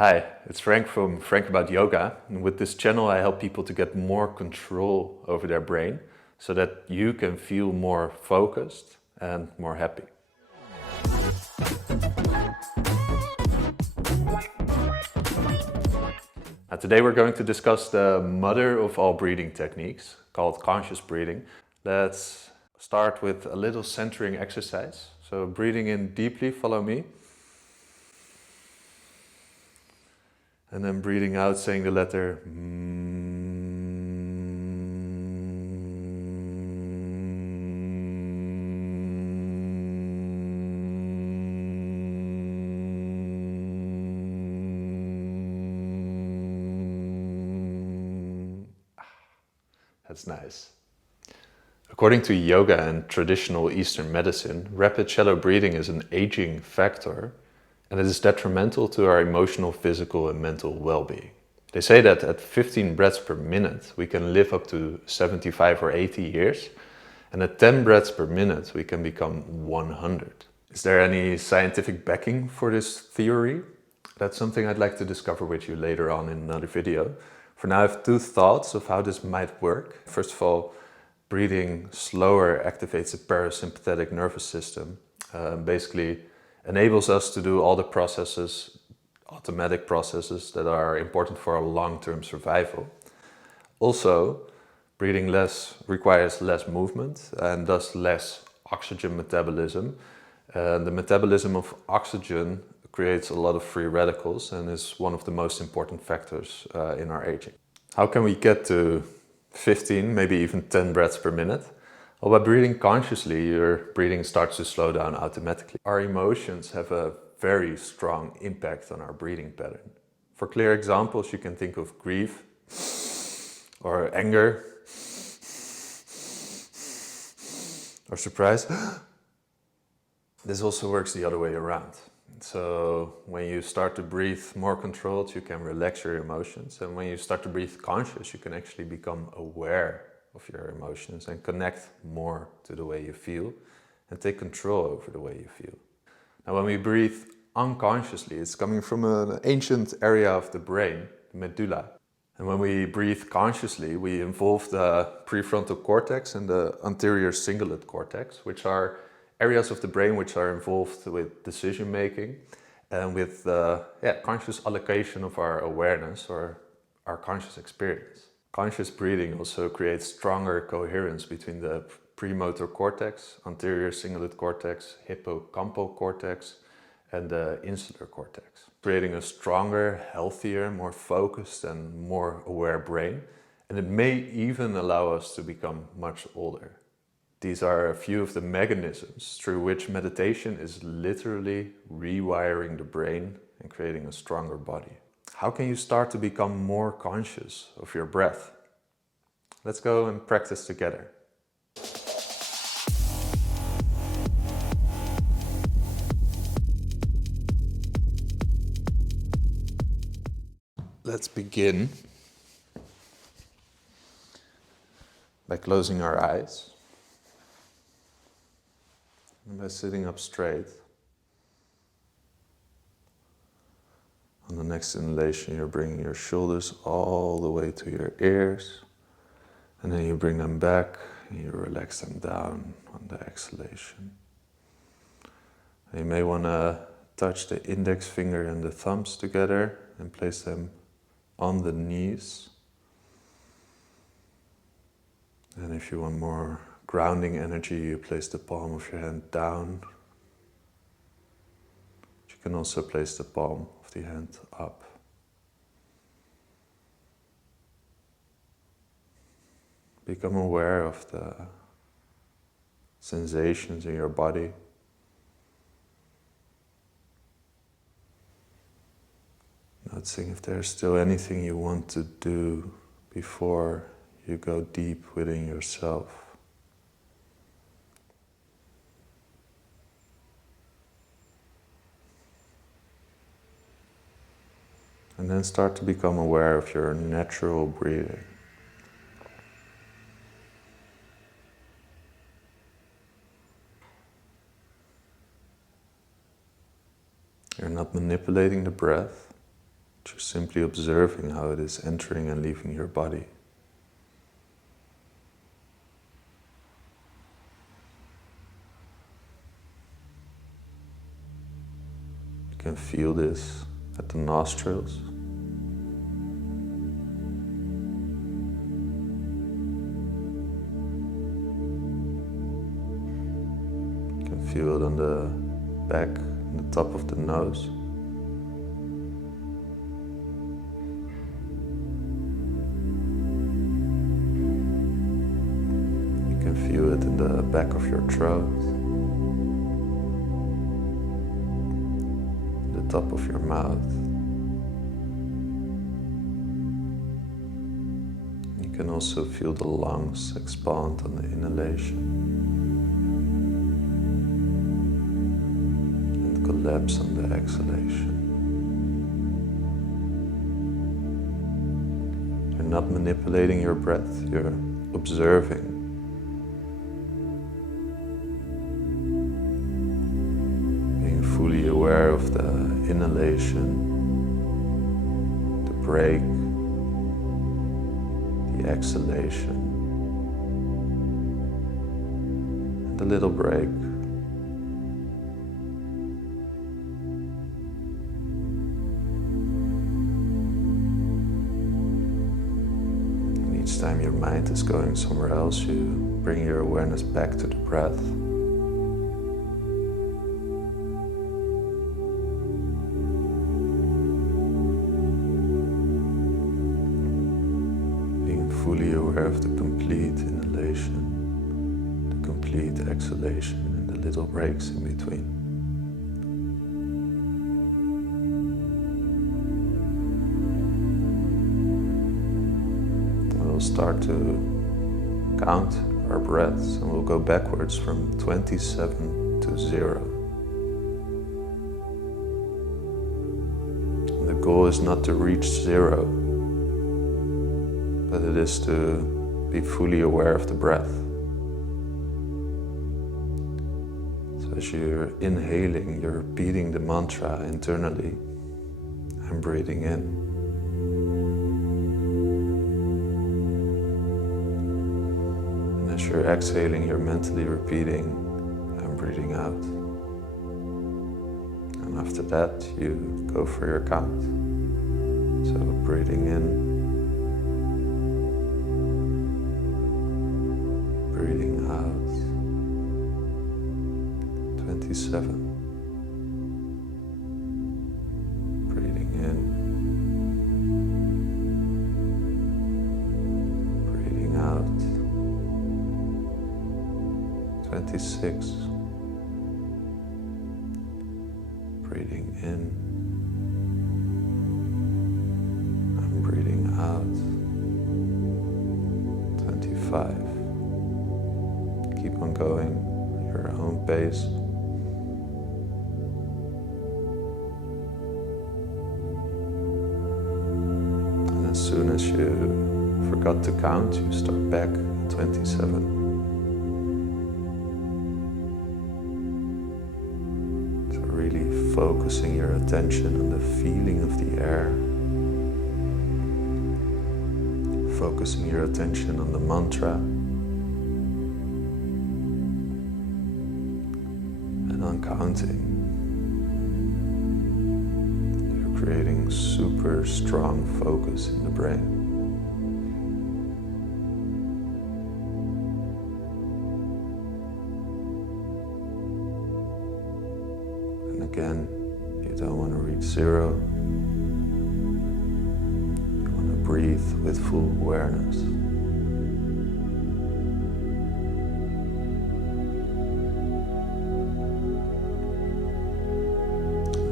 Hi, it's Frank from Frank About Yoga, and with this channel I help people to get more control over their brain so that you can feel more focused and more happy. Now, today we're going to discuss the mother of all breathing techniques, called conscious breathing. Let's start with a little centering exercise. So breathing in deeply, follow me. And then breathing out, saying the letter That's nice. According to yoga and traditional Eastern medicine, rapid shallow breathing is an aging factor and it is detrimental to our emotional, physical and mental well-being. They say that at 15 breaths per minute we can live up to 75 or 80 years, and at 10 breaths per minute we can become 100. Is there any scientific backing for this theory? That's something I'd like to discover with you later on in another video. For now I have two thoughts of how this might work. First of all, breathing slower activates the parasympathetic nervous system. Basically enables us to do all the processes, automatic processes that are important for our long-term survival. Also, breathing less requires less movement and thus less oxygen metabolism. The metabolism of oxygen creates a lot of free radicals and is one of the most important factors in our aging. How can we get to 15, maybe even 10 breaths per minute? Well, by breathing consciously, your breathing starts to slow down automatically. Our emotions have a very strong impact on our breathing pattern. For clear examples, you can think of grief or anger or surprise. This also works the other way around. So when you start to breathe more controlled, you can relax your emotions. And when you start to breathe conscious, you can actually become aware of your emotions and connect more to the way you feel and take control over the way you feel. Now, when we breathe unconsciously, it's coming from an ancient area of the brain, the medulla. And when we breathe consciously, we involve the prefrontal cortex and the anterior cingulate cortex, which are areas of the brain which are involved with decision making and with conscious allocation of our awareness or our conscious experience. Conscious breathing also creates stronger coherence between the premotor cortex, anterior cingulate cortex, hippocampal cortex, and the insular cortex, creating a stronger, healthier, more focused and more aware brain. And it may even allow us to become much older. These are a few of the mechanisms through which meditation is literally rewiring the brain and creating a stronger body. How can you start to become more conscious of your breath? Let's go and practice together. Let's begin by closing our eyes. And by sitting up straight. On the next inhalation, you're bringing your shoulders all the way to your ears. And then you bring them back and you relax them down on the exhalation. And you may want to touch the index finger and the thumbs together and place them on the knees. And if you want more grounding energy, you place the palm of your hand down. You can also place the palm of the hand up. Become aware of the sensations in your body. Noticing if there's still anything you want to do before you go deep within yourself. And then start to become aware of your natural breathing. You're not manipulating the breath. You're simply observing how it is entering and leaving your body. You can feel this at the nostrils. You can feel it on the back and the top of the nose. You can feel it in the back of your throat, the top of your mouth. You can also feel the lungs expand on the inhalation and collapse on the exhalation. You're not manipulating your breath, you're observing. Being fully aware of the inhalation, the break, the exhalation, and the little break. And each time your mind is going somewhere else, you bring your awareness back to the breath. Fully aware of the complete inhalation, the complete exhalation, and the little breaks in between. We'll start to count our breaths and we'll go backwards from 27 to 0. And the goal is not to reach 0, but it is to be fully aware of the breath. So as you're inhaling, you're repeating the mantra internally. I'm breathing in. And as you're exhaling, you're mentally repeating, I'm breathing out. And after that, you go for your count. So breathing in, breathing out, 27, breathing in, breathing out, 26, breathing in, I'm breathing out, 25. Keep on going at your own pace. And as soon as you forgot to count, you start back at 27. So really focusing your attention on the feeling of the air. Focusing your attention on the mantra. On counting, you're creating super strong focus in the brain. And again, you don't want to reach 0. You want to breathe with full awareness.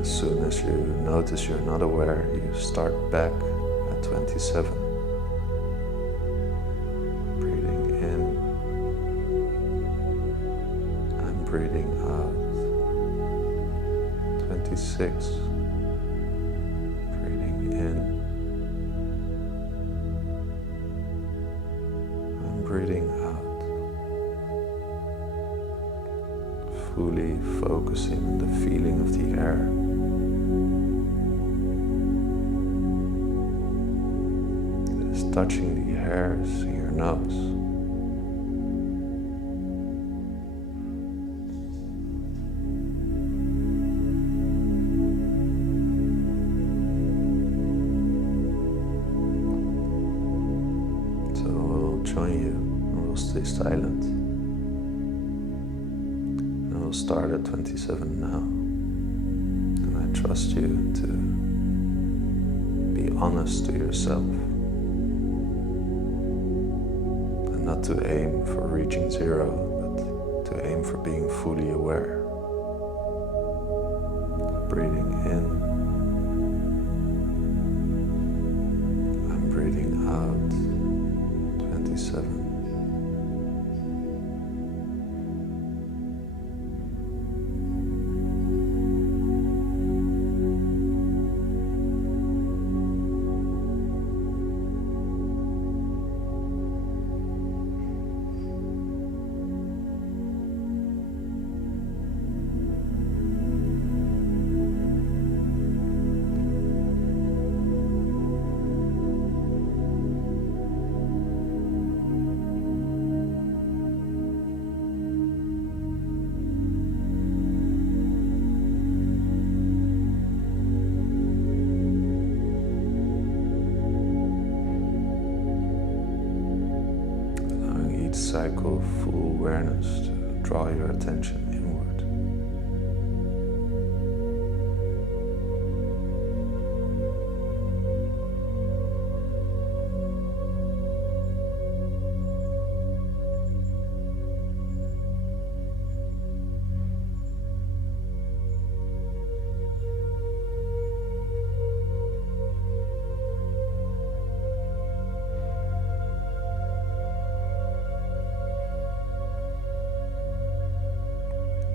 As soon as you notice you're not aware, you start back at 27. Breathing in, and breathing out. 26. Breathing in, and breathing out. Fully focusing on the feeling of the air. touching the hairs in your nose. So we'll join you and we'll stay silent. And we'll start at 27 now. And I trust you to be honest to yourself. Not to aim for reaching zero, but to aim for being fully aware. Breathing in, I'm breathing out, 27. Cycle of full awareness to draw your attention inward.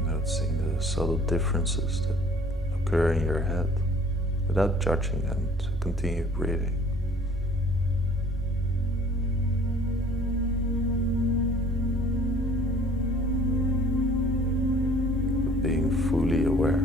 Noticing the subtle differences that occur in your head without judging them, to continue breathing. But being fully aware.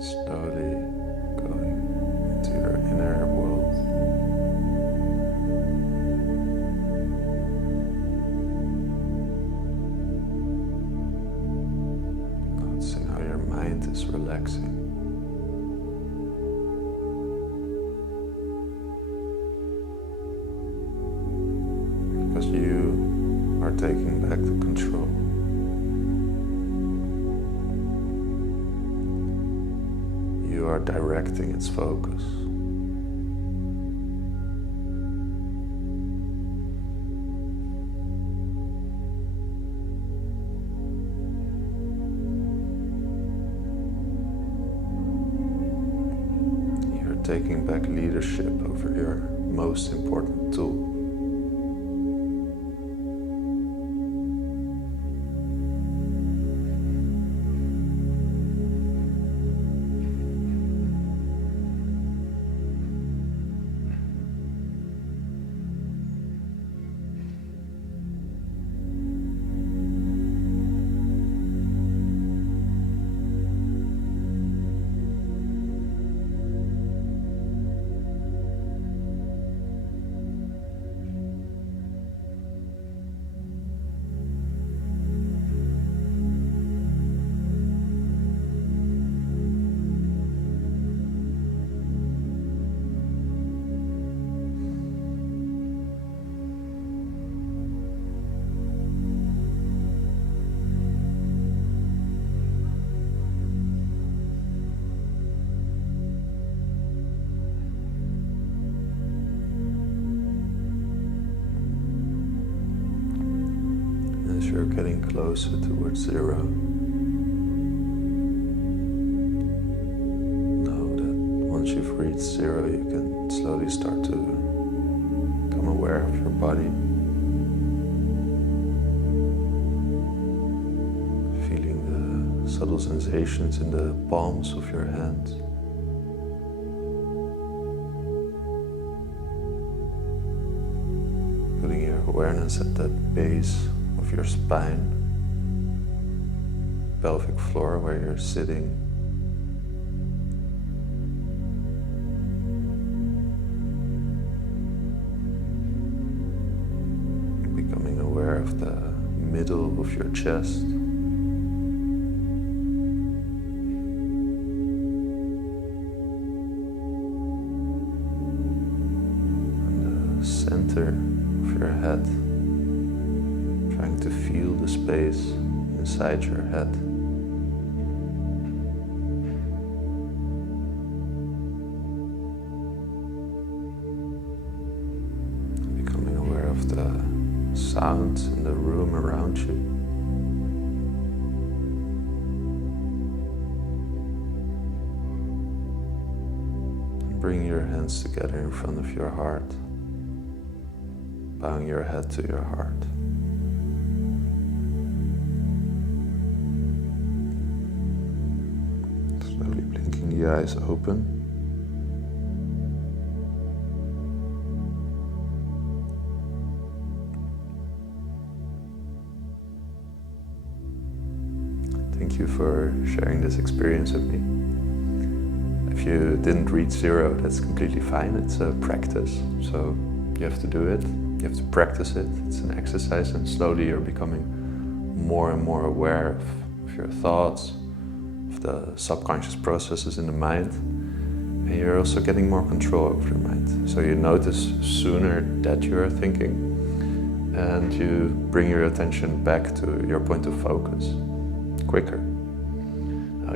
Slowly going into your inner world. Noticing how your mind is relaxing. Because you are taking back the control. You are directing its focus. You're taking back leadership over your most important tool. you're getting closer towards zero. Know that once you've reached zero, you can slowly start to become aware of your body. Feeling the subtle sensations in the palms of your hands. Putting your awareness at the base of your spine, pelvic floor where you're sitting. Becoming aware of the middle of your chest. And the center of your head. Trying to feel the space inside your head. Becoming aware of the sounds in the room around you. Bring your hands together in front of your heart, bowing your head to your heart. Slowly blinking the eyes open. Thank you for sharing this experience with me. If you didn't reach zero, that's completely fine. It's a practice, so you have to do it. You have to practice it. It's an exercise, and slowly you're becoming more and more aware of your thoughts, of the subconscious processes in the mind, and you're also getting more control over your mind. So you notice sooner that you're thinking, and you bring your attention back to your point of focus quicker.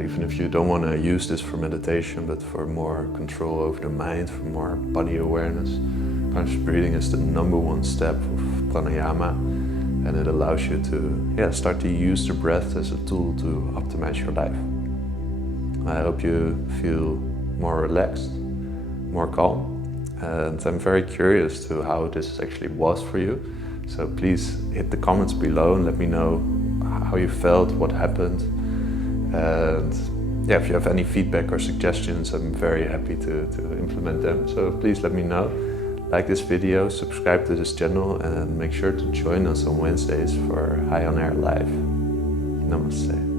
Even if you don't want to use this for meditation, but for more control over the mind, for more body awareness, conscious breathing is the #1 step of Pranayama, and it allows you to start to use the breath as a tool to optimize your life. I hope you feel more relaxed, more calm, and I'm very curious to how this actually was for you. So please hit the comments below and let me know how you felt, what happened. And if you have any feedback or suggestions, I'm very happy to implement them. So please let me know. Like this video, subscribe to this channel, and make sure to join us on Wednesdays for High on Air Live. Namaste.